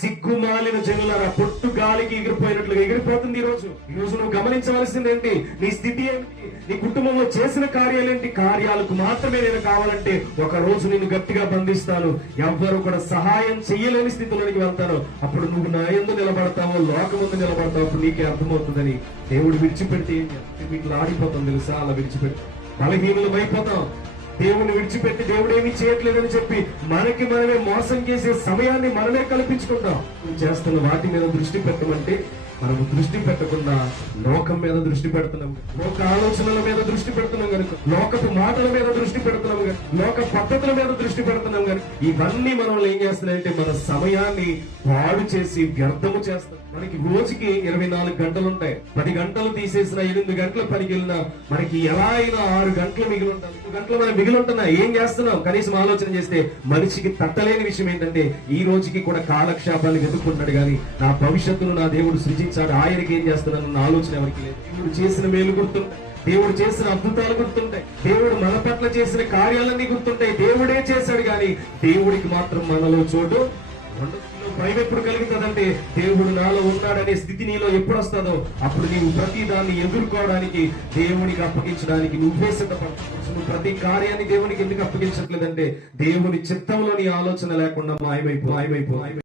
సిగ్గుమాలిన జనులారా పొట్టు గాలికి ఎగిరిపోయినట్లుగా ఎగిరిపోతుంది ఈ రోజు. ఈ రోజు నువ్వు గమనించవలసింది ఏంటి? నీ స్థితి ఏంటి? నీ కుటుంబంలో చేసిన కార్యాలేంటి కార్యాలకు మాత్రమే నేను కావాలంటే ఒక రోజు నేను గట్టిగా బంధిస్తాను. ఎవ్వరు కూడా సహాయం చేయలేని స్థితిలోనికి వెళ్తాను అప్పుడు నువ్వు నా ఎందు నిలబడతావో లోకముందు నిలబడతావు అప్పుడు నీకే అర్థమవుతుందని దేవుడు విడిచిపెడితే ఏం మీకు ఆడిపోతాం తెలుసా? అలా విడిచిపెట్టి. బలహీనలు అయిపోతాం దేవుని విడిచిపెట్టి దేవుడు ఏమీ చేయట్లేదని చెప్పి మనకి మనమే మోసం చేసే సమయాన్ని మనమే కల్పించుకుంటాం. చేస్తున్న వాటి మీద దృష్టి పెట్టమంటే మనము దృష్టి పెట్టకుండా లోకం మీద దృష్టి పెడుతున్నాం. లోక ఆలోచనల మీద దృష్టి పెడుతున్నాం కనుక లోకపు మాటల మీద దృష్టి పెడుతున్నాం లోక పద్ధతుల మీద దృష్టి పెడుతున్నాం కానీ ఇవన్నీ మనల్ని ఏం చేస్తున్నాయంటే మన సమయాన్ని పాడు చేసి వ్యర్థము చేస్తాం. మనకి రోజుకి ఇరవై నాలుగు గంటలు ఉంటాయి. పది గంటలు తీసేసిన ఎనిమిది గంటల పనికి వెళ్ళినా మనకి ఎలా అయినా ఆరు గంటలు మిగిలి ఉంటాయి. గంటలు మనం మిగిలి ఉంటున్నా. ఏం చేస్తున్నాం? కనీసం ఆలోచన చేస్తే మనిషికి తట్టలేని విషయం ఏంటంటే ఈ రోజుకి కూడా కాలక్షేపాలు వెతుక్కుంటాడు కానీ నా భవిష్యత్తును నా దేవుడు సృజించాడు. ఆయనకి ఏం చేస్తున్నాను ఆలోచన ఎవరికి లేదు. దేవుడు చేసిన మేలు గుర్తుంటాయి. దేవుడు చేసిన అద్భుతాలు గుర్తుంటాయి. దేవుడు మన చేసిన కార్యాలన్నీ గుర్తుంటాయి. దేవుడే చేశాడు కానీ దేవుడికి మాత్రం మనలో చోటు భయం ఎప్పుడు కలుగుతుందంటే దేవుడు నాలో ఉన్నాడనే స్థితి నీలో ఎప్పుడు వస్తుందో అప్పుడు నీవు ప్రతి దాన్ని ఎదుర్కోవడానికి దేవునికి అప్పగించడానికి నువ్వే సిద్ధపడతావు. ప్రతి కార్యాన్ని దేవునికి ఎందుకు అప్పగించట్లేదంటే దేవుని చిత్తంలో నీ ఆలోచన లేకుండా మాయమైపో మాయమైపో